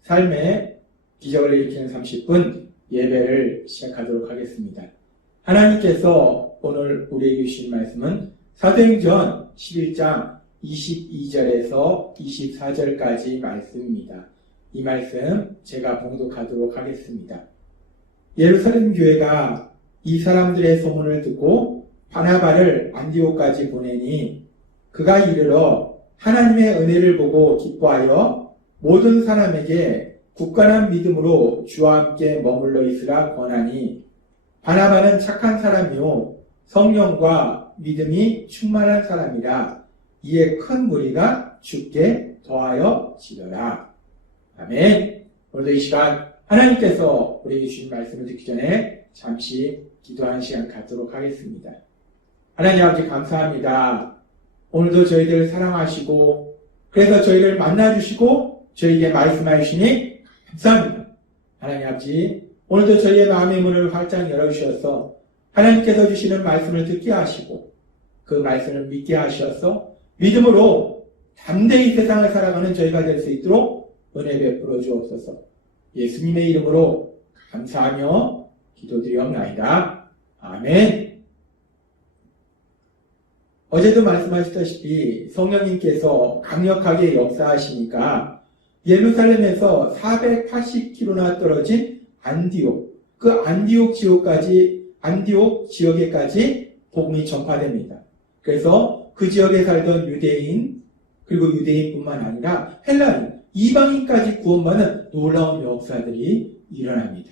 삶의 기적을 일으키는 30분 예배를 시작하도록 하겠습니다. 하나님께서 오늘 우리에게 주신 말씀은 사도행전 11장 22절에서 24절까지 말씀입니다. 이 말씀 제가 봉독하도록 하겠습니다. 예루살렘 교회가 이 사람들의 소문을 듣고 바나바를 안디옥까지 보내니 그가 이르러 하나님의 은혜를 보고 기뻐하여 모든 사람에게 굳건한 믿음으로 주와 함께 머물러 있으라 권하니 바나바는 착한 사람이요 성령과 믿음이 충만한 사람이라 이에 큰 무리가 주께 더하여 지더라. 아멘. 오늘도 이 시간 하나님께서 우리에게 주신 말씀을 듣기 전에 잠시 기도하는 시간 갖도록 하겠습니다. 하나님 아버지 감사합니다. 오늘도 저희들 사랑하시고 그래서 저희를 만나주시고 저희에게 말씀하여 주시니 감사합니다. 하나님 아버지 오늘도 저희의 마음의 문을 활짝 열어주셔서 하나님께서 주시는 말씀을 듣게 하시고 그 말씀을 믿게 하셔서 믿음으로 담대히 세상을 살아가는 저희가 될 수 있도록 은혜 베풀어 주옵소서. 예수님의 이름으로 감사하며 기도드리옵나이다. 아멘. 어제도 말씀하셨다시피 성령님께서 강력하게 역사하시니까 예루살렘에서 480km나 떨어진 안디옥, 그 안디옥 지역에까지 복음이 전파됩니다. 그래서 그 지역에 살던 유대인, 그리고 유대인뿐만 아니라 헬라인, 이방인까지 구원받는 놀라운 역사들이 일어납니다.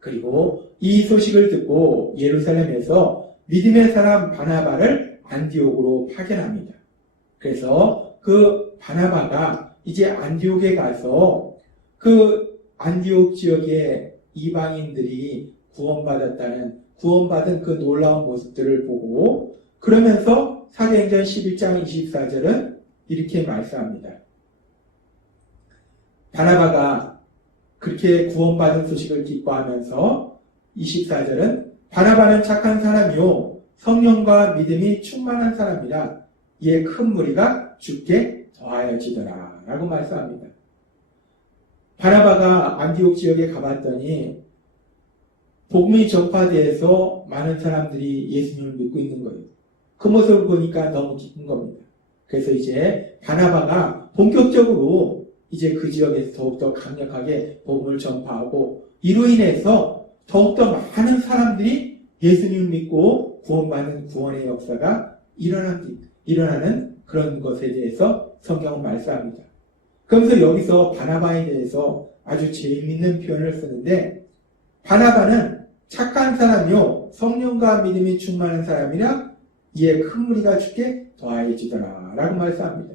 그리고 이 소식을 듣고 예루살렘에서 믿음의 사람 바나바를 안디옥으로 파견합니다. 그래서 그 바나바가 이제 안디옥에 가서 그 안디옥 지역의 이방인들이 구원받은 그 놀라운 모습들을 보고 그러면서 사도행전 11장 24절은 이렇게 말씀합니다. 바나바가 그렇게 구원받은 소식을 기뻐하면서 24절은 바나바는 착한 사람이요 성령과 믿음이 충만한 사람이라 이에 큰 무리가 주께 더하여지더라 라고 말씀합니다. 바나바가 안디옥 지역에 가봤더니 복음이 전파돼서 많은 사람들이 예수님을 믿고 있는 거예요. 그 모습을 보니까 너무 기쁜 겁니다. 그래서 이제 바나바가 본격적으로 이제 그 지역에서 더욱더 강력하게 복음을 전파하고 이로 인해서 더욱더 많은 사람들이 예수님을 믿고 구원받는 구원의 역사가 일어나는 그런 것에 대해서 성경은 말씀합니다. 그러면서 여기서 바나바에 대해서 아주 재미있는 표현을 쓰는데 바나바는 착한 사람이요 성령과 믿음이 충만한 사람이라 이에 큰 무리가 주께 더하여지더라 라고 말씀합니다.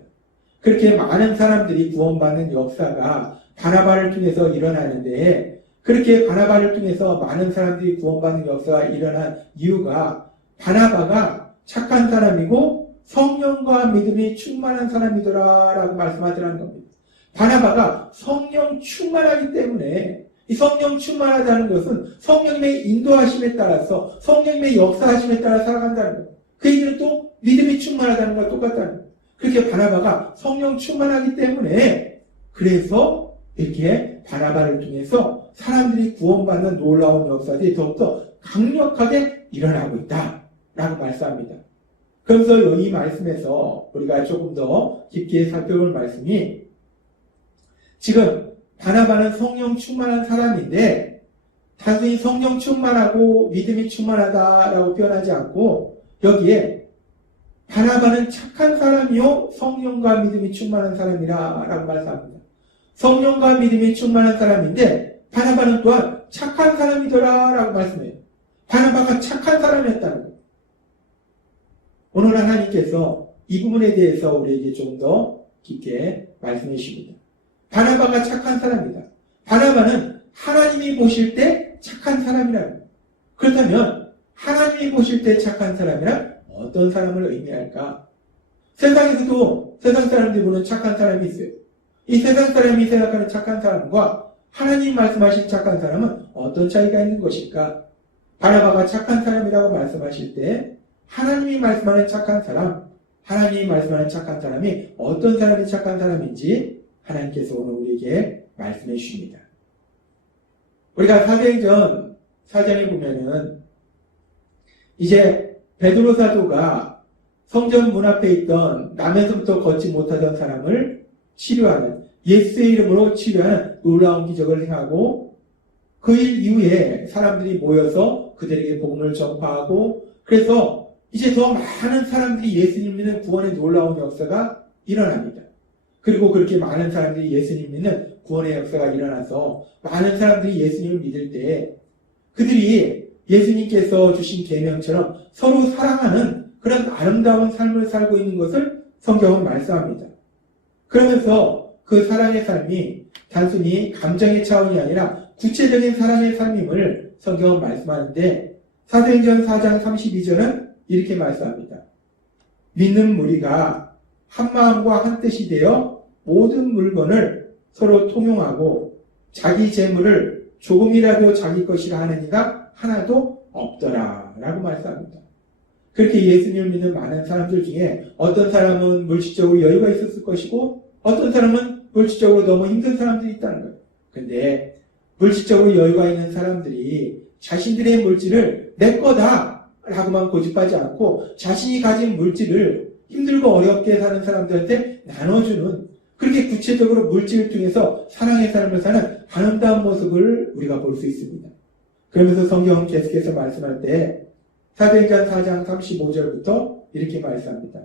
그렇게 많은 사람들이 구원받는 역사가 바나바를 통해서 일어나는데 그렇게 바나바를 통해서 많은 사람들이 구원받는 역사가 일어난 이유가 바나바가 착한 사람이고 성령과 믿음이 충만한 사람이더라 라고 말씀하더라는 겁니다. 바나바가 성령 충만하기 때문에 이 성령 충만하다는 것은 성령님의 인도하심에 따라서 성령님의 역사하심에 따라 살아간다는 거예요. 그 얘기는 또 믿음이 충만하다는 것과 똑같다는 거예요. 그렇게 바나바가 성령 충만하기 때문에 그래서 이렇게 바나바를 통해서 사람들이 구원받는 놀라운 역사들이 더욱더 강력하게 일어나고 있다라고 말씀합니다. 그래서 이 말씀에서 우리가 조금 더 깊게 살펴볼 말씀이 지금 바나바는 성령 충만한 사람인데 단순히 성령 충만하고 믿음이 충만하다라고 표현하지 않고 여기에 바나바는 착한 사람이요 성령과 믿음이 충만한 사람이라 라고 말씀합니다. 성령과 믿음이 충만한 사람인데 바나바는 또한 착한 사람이더라 라고 말씀해요. 바나바가 착한 사람이었다는 거예요. 오늘 하나님께서 이 부분에 대해서 우리에게 좀 더 깊게 말씀해 주십니다. 바나바가 착한 사람이다. 바나바는 하나님이 보실 때 착한 사람이라는 거예요. 그렇다면 하나님이 보실 때 착한 사람이란 어떤 사람을 의미할까? 세상에서도 세상 사람들이 보는 착한 사람이 있어요. 이 세상 사람이 생각하는 착한 사람과 하나님 말씀하신 착한 사람은 어떤 차이가 있는 것일까? 바나바가 착한 사람이라고 말씀하실 때 하나님이 말씀하는 착한 사람, 하나님이 말씀하는 착한 사람이 어떤 사람이 착한 사람인지 하나님께서 오늘 우리에게 말씀해 주십니다. 우리가 사도행전 4장에 보면은 이제 베드로 사도가 성전 문 앞에 있던 남에서부터 걷지 못하던 사람을 치료하는, 예수의 이름으로 치료하는 놀라운 기적을 행하고 그 일 이후에 사람들이 모여서 그들에게 복음을 전파하고, 그래서 이제 더 많은 사람들이 예수님 믿는 구원의 놀라운 역사가 일어납니다. 그리고 그렇게 많은 사람들이 예수님 믿는 구원의 역사가 일어나서 많은 사람들이 예수님을 믿을 때 그들이 예수님께서 주신 계명처럼 서로 사랑하는 그런 아름다운 삶을 살고 있는 것을 성경은 말씀합니다. 그러면서 그 사랑의 삶이 단순히 감정의 차원이 아니라 구체적인 사랑의 삶임을 성경은 말씀하는데, 사도행전 4장 32절은 이렇게 말씀합니다. 믿는 무리가 한 마음과 한 뜻이 되어 모든 물건을 서로 통용하고 자기 재물을 조금이라도 자기 것이라 하는 이가 하나도 없더라 라고 말씀합니다. 그렇게 예수님을 믿는 많은 사람들 중에 어떤 사람은 물질적으로 여유가 있었을 것이고 어떤 사람은 물질적으로 너무 힘든 사람들이 있다는 거예요. 그런데 물질적으로 여유가 있는 사람들이 자신들의 물질을 내 거다 라고만 고집하지 않고 자신이 가진 물질을 힘들고 어렵게 사는 사람들한테 나눠주는, 그렇게 구체적으로 물질을 통해서 사랑의 삶을 사는 아름다운 모습을 우리가 볼 수 있습니다. 그러면서 성경은 계속해서 말씀할 때 사도행전 4장 35절부터 이렇게 말씀합니다.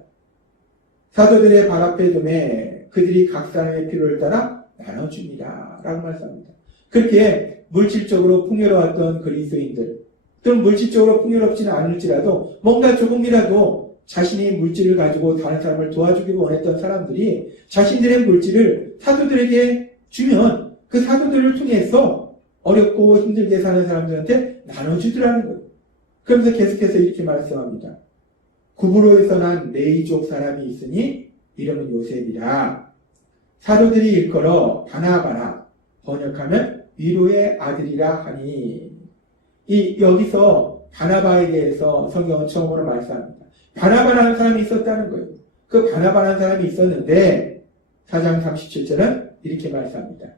사도들의 발 앞에 둠에 그들이 각 사람의 필요를 따라 나눠줍니다 라고 말씀합니다. 그렇게 물질적으로 풍요로웠던 그리스도인들, 또는 물질적으로 풍요롭지는 않을지라도 뭔가 조금이라도 자신의 물질을 가지고 다른 사람을 도와주기를 원했던 사람들이 자신들의 물질을 사도들에게 주면 그 사도들을 통해서 어렵고 힘들게 사는 사람들한테 나눠주더라는 거예요. 그러면서 계속해서 이렇게 말씀합니다. 구브로에서 난 레이족 사람이 있으니 이름은 요셉이라. 사도들이 일컬어 바나바라, 번역하면 위로의 아들이라 하니. 여기서 바나바에 대해서 성경은 처음으로 말씀합니다. 바나바라는 사람이 있었다는 거예요. 그 바나바라는 사람이 있었는데 4장 37절은 이렇게 말씀합니다.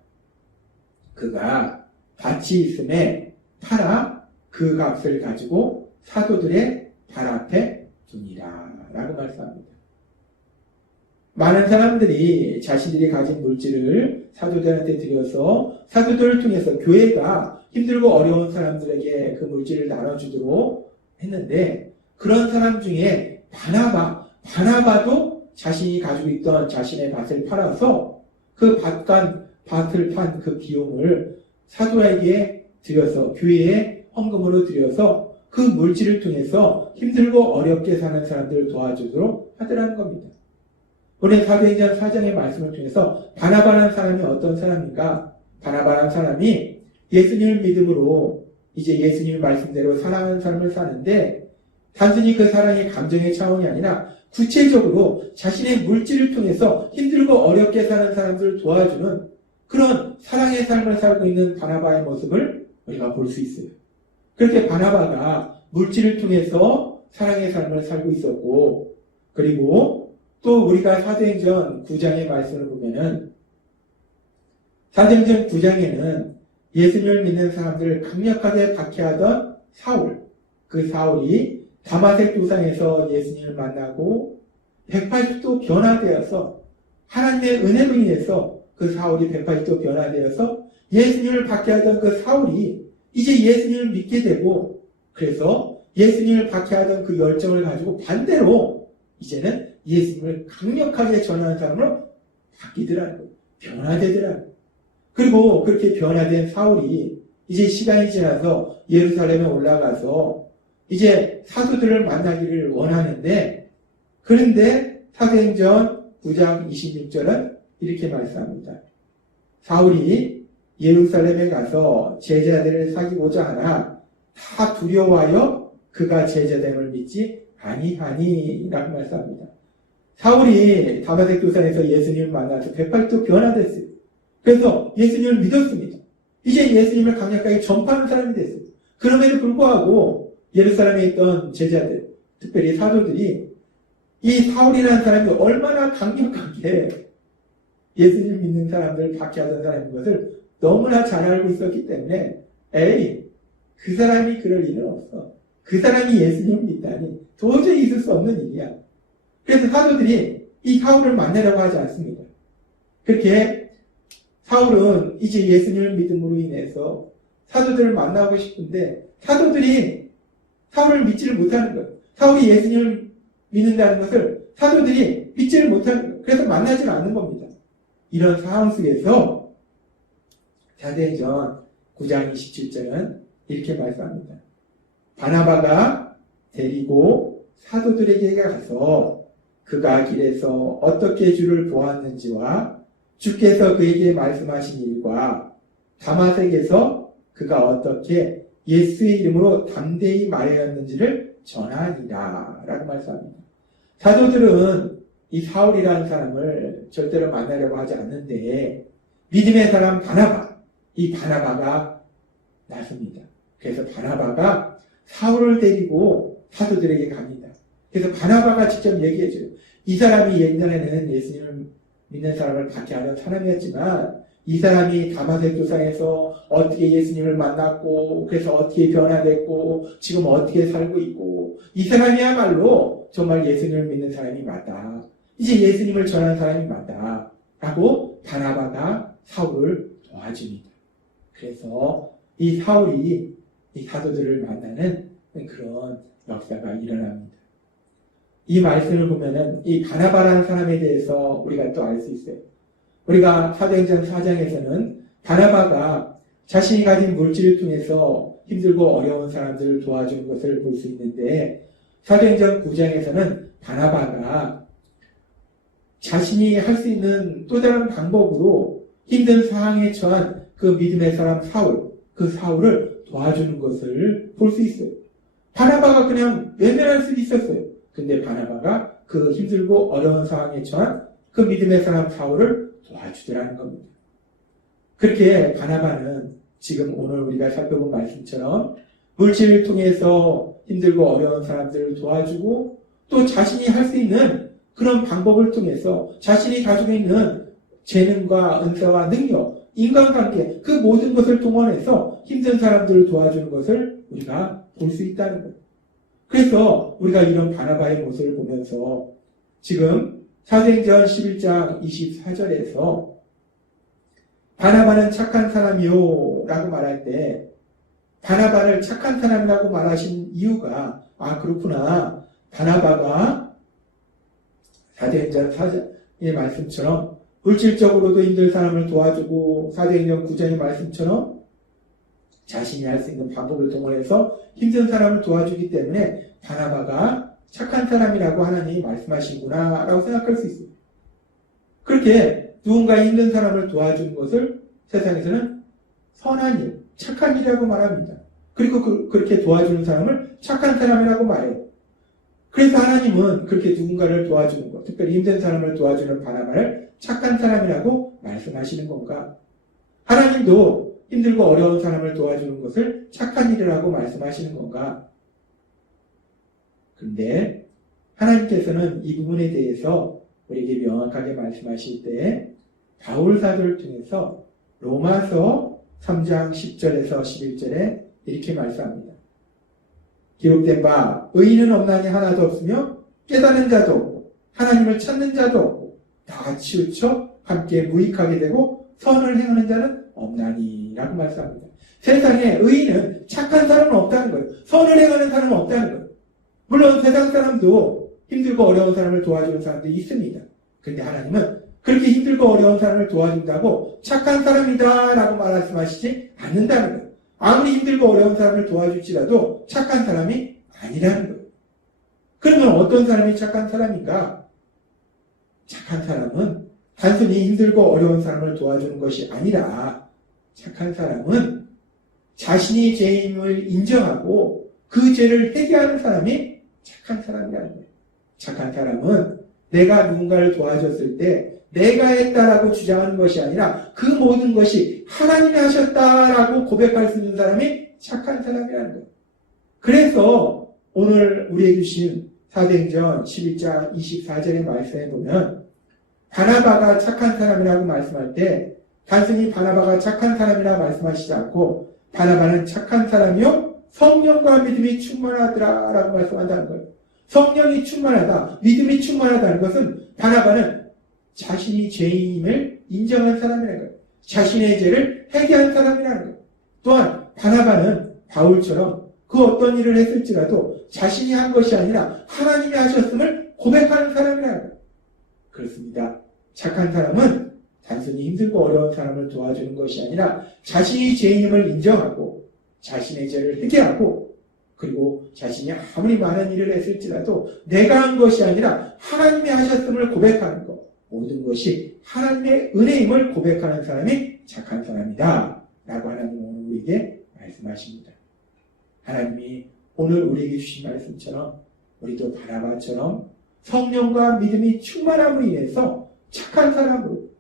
그가 밭이 있음에 팔아 그 값을 가지고 사도들의 발 앞에 두니라 라고 말씀합니다. 많은 사람들이 자신들이 가진 물질을 사도들한테 드려서 사도들을 통해서 교회가 힘들고 어려운 사람들에게 그 물질을 나눠주도록 했는데, 그런 사람 중에 바나바도 자신이 가지고 있던 자신의 밭을 팔아서 그 밭을 판 그 비용을 사도에게 드려서 교회에 헌금으로 드려서 그 물질을 통해서 힘들고 어렵게 사는 사람들을 도와주도록 하더라는 겁니다. 오늘 사도행전 4장의 말씀을 통해서 바나바라는 사람이 어떤 사람인가? 바나바라는 사람이 예수님을 믿음으로 이제 예수님의 말씀대로 사랑하는 삶을 사는데, 단순히 그 사랑의 감정의 차원이 아니라 구체적으로 자신의 물질을 통해서 힘들고 어렵게 사는 사람들을 도와주는 그런 사랑의 삶을 살고 있는 바나바의 모습을 우리가 볼 수 있어요. 그렇게 바나바가 물질을 통해서 사랑의 삶을 살고 있었고, 그리고 또 우리가 사도행전 9장의 말씀을 보면은 사도행전 9장에는 예수님을 믿는 사람들을 강력하게 박해하던 사울, 그 사울이 다마색 도상에서 예수님을 만나고 180도 변화되어서 하나님의 은혜로 인해서 그 사울이 180도 변화되어서 예수님을 박해하던 그 사울이 이제 예수님을 믿게 되고, 그래서 예수님을 박해하던 그 열정을 가지고 반대로 이제는 예수님을 강력하게 전하는 사람으로 바뀌더라는 거예요. 변화되더라는 거예요. 그리고 그렇게 변화된 사울이 이제 시간이 지나서 예루살렘에 올라가서 이제 사도들을 만나기를 원하는데, 그런데 사도행전 9장 26절은 이렇게 말씀합니다. 사울이 예루살렘에 가서 제자들을 사귀고자 하나 다 두려워하여 그가 제자됨을 믿지 아니하니 라고 말씀합니다. 사울이 다마섹 도상에서 예수님을 만나서 180도 변화됐어요. 그래서 예수님을 믿었습니다. 이제 예수님을 강력하게 전파하는 사람이 됐어요. 그럼에도 불구하고 예루살렘에 있던 제자들, 특별히 사도들이 이 사울이라는 사람이 얼마나 강력하게 예수님 믿는 사람들을 박해하던 사람인 것을 너무나 잘 알고 있었기 때문에 그 사람이 그럴 리는 없어. 그 사람이 예수님을 믿다니 도저히 있을 수 없는 일이야. 그래서 사도들이 이 사울을 만나려고 하지 않습니다. 그렇게 사울은 이제 예수님을 믿음으로 인해서 사도들을 만나고 싶은데 사도들이 사울을 믿지를 못하는 거예요. 사울이 예수님을 믿는다는 것을 사도들이 믿지를 못하는 거예요. 그래서 만나지는 않는 겁니다. 이런 상황 속에서 사도행전 9장 27절은 이렇게 말씀합니다. 바나바가 데리고 사도들에게 가서 그가 길에서 어떻게 주를 보았는지와 주께서 그에게 말씀하신 일과 다마섹에서 그가 어떻게 예수의 이름으로 담대히 말하였는지를 전하니라 라고 말씀합니다. 사도들은 이 사울이라는 사람을 절대로 만나려고 하지 않는데 믿음의 사람 바나바, 이 바나바가 나섭니다. 그래서 바나바가 사울을 데리고 사도들에게 갑니다. 그래서 바나바가 직접 얘기해줘요. 이 사람이 옛날에는 예수님을 믿는 사람을 박해하던 사람이었지만 이 사람이 다마섹 도상에서 어떻게 예수님을 만났고 그래서 어떻게 변화됐고 지금 어떻게 살고 있고 이 사람이야말로 정말 예수님을 믿는 사람이 맞다. 이제 예수님을 전하는 사람이 맞다. 라고 바나바가 사울을 도와줍니다. 그래서 이 사울이 이 사도들을 만나는 그런 역사가 일어납니다. 이 말씀을 보면은 이 바나바라는 사람에 대해서 우리가 또 알 수 있어요. 우리가 사도행전 4장에서는 바나바가 자신이 가진 물질을 통해서 힘들고 어려운 사람들을 도와주는 것을 볼 수 있는데 사도행전 9장에서는 바나바가 자신이 할 수 있는 또 다른 방법으로 힘든 상황에 처한 그 믿음의 사람 사울, 그 사울을 도와주는 것을 볼 수 있어요. 바나바가 그냥 외면할 수 있었어요. 근데 바나바가 그 힘들고 어려운 상황에 처한 그 믿음의 사람 사울을 도와주더라는 겁니다. 그렇게 바나바는 지금 오늘 우리가 살펴본 말씀처럼 물질을 통해서 힘들고 어려운 사람들을 도와주고 또 자신이 할 수 있는 그런 방법을 통해서 자신이 가지고 있는 재능과 은사와 능력, 인간관계 그 모든 것을 동원해서 힘든 사람들을 도와주는 것을 우리가 볼 수 있다는 거예요. 그래서 우리가 이런 바나바의 모습을 보면서 지금 사도행전 11장 24절에서 바나바는 착한 사람이요 라고 말할 때 바나바를 착한 사람이라고 말하신 이유가 그렇구나. 바나바가 사도행전 4장의 말씀처럼 물질적으로도 힘든 사람을 도와주고 사도행전 9장의 말씀처럼 자신이 할 수 있는 방법을 동원해서 힘든 사람을 도와주기 때문에 바나바가 착한 사람이라고 하나님이 말씀하시구나 라고 생각할 수 있습니다. 그렇게 누군가 힘든 사람을 도와주는 것을 세상에서는 선한 일, 착한 일이라고 말합니다. 그리고 그렇게 도와주는 사람을 착한 사람이라고 말해요. 그래서 하나님은 그렇게 누군가를 도와주는 것, 특별히 힘든 사람을 도와주는 바나바를 착한 사람이라고 말씀하시는 건가? 하나님도 힘들고 어려운 사람을 도와주는 것을 착한 일이라고 말씀하시는 건가? 그런데 하나님께서는 이 부분에 대해서 우리에게 명확하게 말씀하실 때 바울 사도를 통해서 로마서 3장 10절에서 11절에 이렇게 말씀합니다. 기록된 바 의인은 없나니 하나도 없으며 깨닫는 자도 없고 하나님을 찾는 자도 없고 다 치우쳐 함께 무익하게 되고 선을 행하는 자는 없나니 라고 말씀합니다. 세상에 의인은 착한 사람은 없다는 거예요. 선을 행하는 사람은 없다는 거예요. 물론 세상 사람도 힘들고 어려운 사람을 도와주는 사람들이 있습니다. 그런데 하나님은 그렇게 힘들고 어려운 사람을 도와준다고 착한 사람이다 라고 말씀하시지 않는다는 거예요. 아무리 힘들고 어려운 사람을 도와줄지라도 착한 사람이 아니라는 거예요. 그러면 어떤 사람이 착한 사람인가? 착한 사람은 단순히 힘들고 어려운 사람을 도와주는 것이 아니라 착한 사람은 자신이 죄임을 인정하고 그 죄를 회개하는 사람이 착한 사람이라는 거예요. 착한 사람은 내가 누군가를 도와줬을 때 내가 했다라고 주장하는 것이 아니라 그 모든 것이 하나님이 하셨다라고 고백할 수 있는 사람이 착한 사람이라는 거예요. 그래서 오늘 우리에게 주신 사도행전 11장 24절의 말씀에 보면 바나바가 착한 사람이라고 말씀할 때 단순히 바나바가 착한 사람이라 말씀하시지 않고 바나바는 착한 사람이요 성령과 믿음이 충만하더라라고 말씀한다는 거예요. 성령이 충만하다, 믿음이 충만하다는 것은 바나바는 자신이 죄인임을 인정한 사람이라는 거예요. 자신의 죄를 회개한 사람이라는 거예요. 또한 바나바는 바울처럼 그 어떤 일을 했을지라도 자신이 한 것이 아니라 하나님이 하셨음을 고백하는 사람이라는 거예요. 그렇습니다. 착한 사람은 단순히 힘들고 어려운 사람을 도와주는 것이 아니라 자신이 죄인임을 인정하고 자신의 죄를 회개하고 그리고 자신이 아무리 많은 일을 했을지라도 내가 한 것이 아니라 하나님이 하셨음을 고백하는 것, 모든 것이 하나님의 은혜임을 고백하는 사람이 착한 사람이다 라고 하나님은 오늘 우리에게 말씀하십니다. 하나님이 오늘 우리에게 주신 말씀처럼 우리도 바나바처럼 성령과 믿음이 충만함으로 인해서 착한 사람으로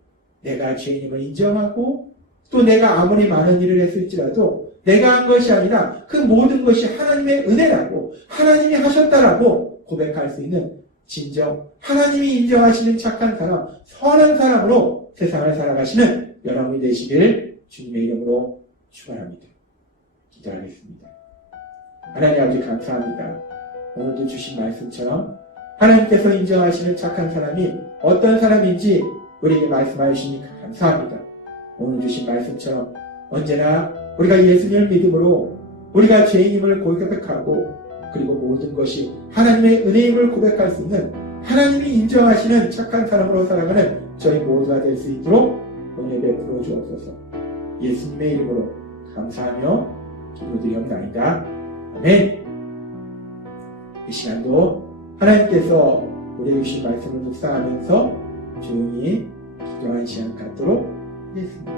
내가 죄인임을 인정하고 또 내가 아무리 많은 일을 했을지라도 내가 한 것이 아니라 그 모든 것이 하나님의 은혜라고 하나님이 하셨다라고 고백할 수 있는 진정 하나님이 인정하시는 착한 사람, 선한 사람으로 세상을 살아가시는 여러분이 되시길 주님의 이름으로 축원합니다. 기도하겠습니다. 하나님 아버지 감사합니다. 오늘도 주신 말씀처럼 하나님께서 인정하시는 착한 사람이 어떤 사람인지 우리에게 말씀하여 주시니까 감사합니다. 오늘 주신 말씀처럼 언제나 우리가 예수님을 믿음으로 우리가 죄인임을 고백하고 그리고 모든 것이 하나님의 은혜임을 고백할 수 있는 하나님이 인정하시는 착한 사람으로 살아가는 저희 모두가 될 수 있도록 은혜 베풀어 주옵소서. 예수님의 이름으로 감사하며 기도드리옵나이다. 아멘. 이 시간도 하나님께서 우리에게 주신 말씀을 묵상하면서 조용히 기도하는 시간 갖도록 하겠습니다.